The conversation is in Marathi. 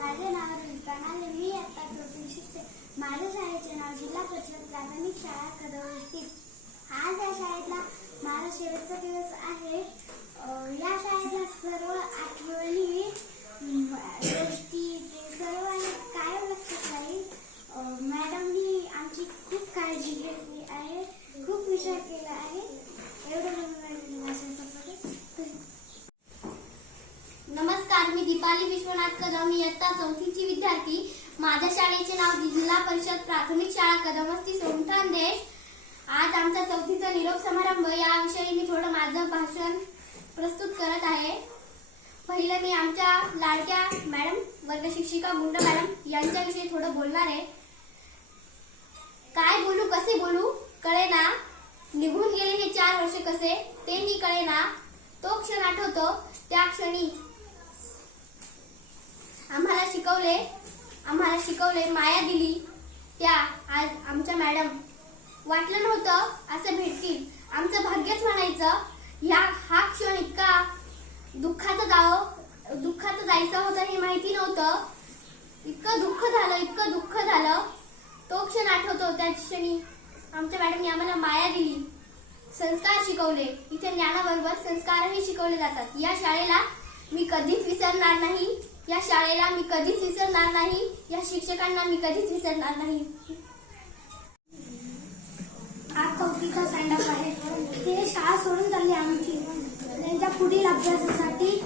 माझे नाव प्रणाली मी आता कृती शिकते माझ्या शाळेचे नाव जिल्हा परिषद प्राथमिक शाळा कदम स्थित आज या शाळेतला माझा शेवटचा दिवस आहे. या शाळेतल्या सर्व आठवणी गोष्टी सर्व कायम लक्षात राहील मॅडमनी आमची खूप काळजी घेतली आहे. खूप विचार केला आहे. एवढं दीपाली विश्वनाथ कदम इयत्ता चौथीची विद्यार्थी. माझ्या शाळेचे नाव जिल्हा परिषद प्राथमिक शाळा कदमस्ती सोमठाण देश. आज आमचा चौथीचा निरोप समारंभ. याविषयी मी थोडं माझं भाषण प्रस्तुत करत आहे. पहिलं मी आमच्या लाडक्या मॅडम वर्ग शिक्षिका गुंड मॅडम यांच्याविषयी थोडं बोलणार आहे. काय बोलू कसे बोलू कळेना. निघून गेले हे चार वर्ष कसे तेही कळेना. तो क्षण आठवतो त्या क्षणी आम्हाला शिकवले आम्हाला शिकवले माया दिली. त्या आज आमच्या मॅडम. वाटलं नव्हतं असं भेटतील. आमचं भाग्यच म्हणायचं ह्या हा क्षण इतका दुःखाचं जावं दुःखाचं जायचं होतं हे माहिती नव्हतं. इतकं दुःख झालं इतकं दुःख झालं. तो क्षण आठवतो त्या क्षणी आमच्या मॅडमने आम्हाला माया दिली. संस्कार शिकवले. इथे ज्ञानाबरोबर संस्कारही शिकवले जातात. या शाळेला मी कधीच विसरणार नाही. या शाळेला मी कधीच विसरणार नाही. या शिक्षकांना मी कधीच विसरणार नाही. आज आहे. शाळा सोडून चालली आमची. त्यांच्या पुढील अभ्यासासाठी